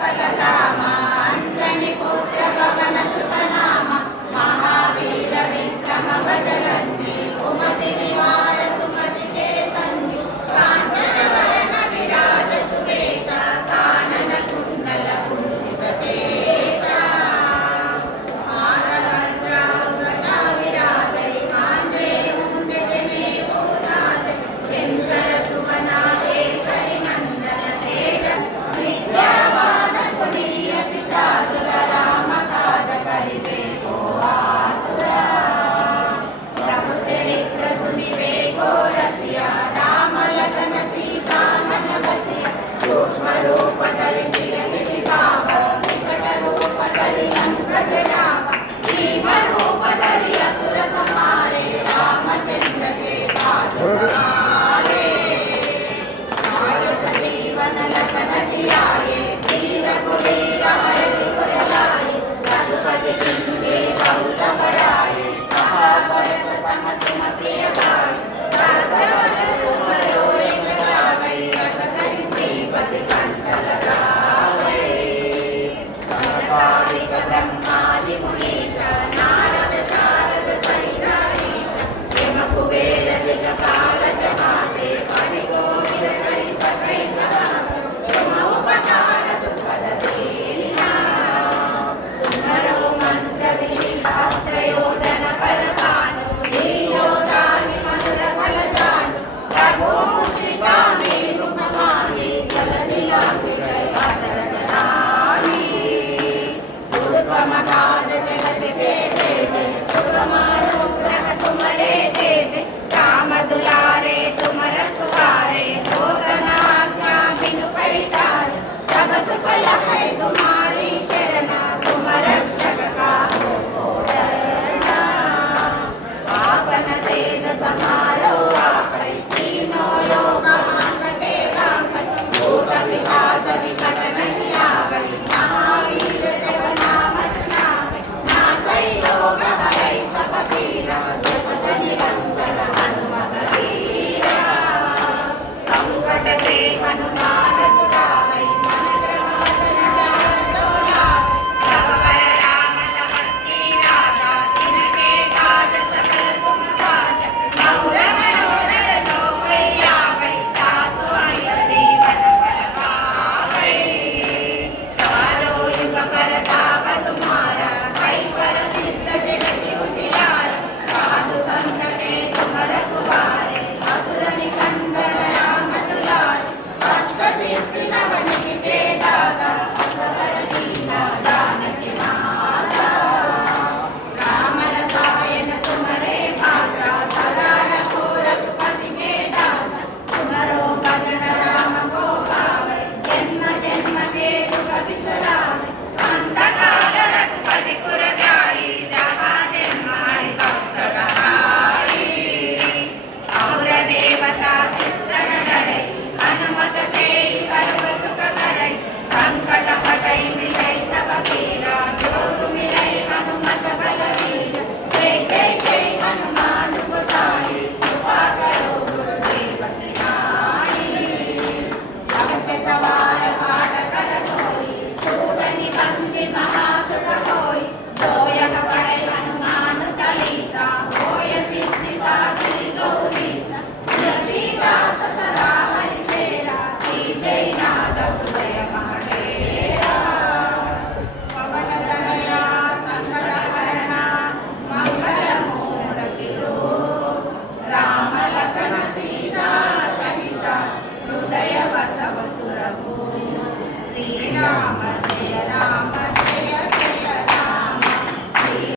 बलधामा अंजनी पुत्र पवन सुत नाम महावीर विक्रम बजरंगी कुमति निवार सुमति के संगी कांचन वरण विराज सुवेश कानन कुंडल कुंचित केश माधवज्र ध्वजा विराजै कांधे मूंज जनेऊ साजै शंकर सुमना केसरी नंदन तेज विद्यावान पुनीयति चातुर राम काज करिबे को आतुर प्रभु चरित्र सुनिबे को रसिया राम लखन सीता मन बसिया सूक्ष्म रूप धरि सियहि भाव विकट रूप धरि लंक जराव भीम रूप धरि असुर संहारे रामचंद्र के काज सवारे आय सजीवन लखन जियाए श्री रघुवीर हर्षि पुर लाए रघुपति कीन्हे बहुत बड़ाई कहा भरत सम तुम प्रिय भाई सहस्र वदन तुम रोएश गावै अस कहि श्रीपति कंठ लगावै सनकादिक ब्रह्मादि मुनीश नारद शारद सहित अहीश यम कुबेर दिगपाल जमाते परिगोविद कहि सकै कहाते तुम उपकार सुपद दीना तुम्हरो मंत्र विनीत सहस्रयोजन पर भानु लील्यो जानि मधुर फल जानु प्रभु मुद्रिका मेरु कमाहि जलधि लांघि गए अचरज रानी दुर्गम काज जगत के सुगम अनुग्रह तुम्हारे देते राम दुलारे तुम रखवारे हो तना आज्ञा बिनु पैसारे सब सुख लहै तुम्हारी शरणा तुम रक्षक काहू डरना आपन तेज समारो आपै तीनों लोक हांकते कांपै भूत पिशाच विकट नहीं आवै महावीर जब नाम सुनावै नासै रोग हरै सब पीरा जपत निरंतर हनुमत वीरा संकट से हनुमान छुड़ावै मन क्रम वचन ध्यान जो लावै सब पर राम तपस्वी राजा तिनके काज सकल तुम साजा बहुर मनोरथ जो कोई लावै तासु अमित जीवन फल पावै चारों युग परताप तुम्हारा कई पर सिद्ध जगति उजियारा साधु संत के तुम रखवारे असुर निकंदन राम दुलारे अष्ट सिद्धि नवनिधि के दाता असबर दीना जानकी माता राम रसायन तुम्हारे भाषा सदा रखो रघुपति के दासा तुम्हारो भजन राम को पावै जन्म जन्म के दुख बिसरावै अंत काल रघुपति पुर जाई जहाँ जन्म हरि भक्त कहाई और देवता चित्तन डरै हनुमत से सर्व सुख करै संकट हटै मिटै सब पीरा जो सुमिरै हनुमत बलवीर जय जय जय हनुमान गोसाई कृपा करो गुरुदेव की नाई लक्षित वार पाठ कर कोई छूट निबंधि महासुख होई जो यह पढ़ै हनुमान चालीसा होय सिद्धि साखी गौरीसा तुलसीदास सदा हरि चेरा कीजै नाद हृदय महडेरा पवन तनया संकट हरणा मंगल मूर्ति रूप राम लखन सीता सहिता हृदय बसव सुरभूप श्री राम जय राम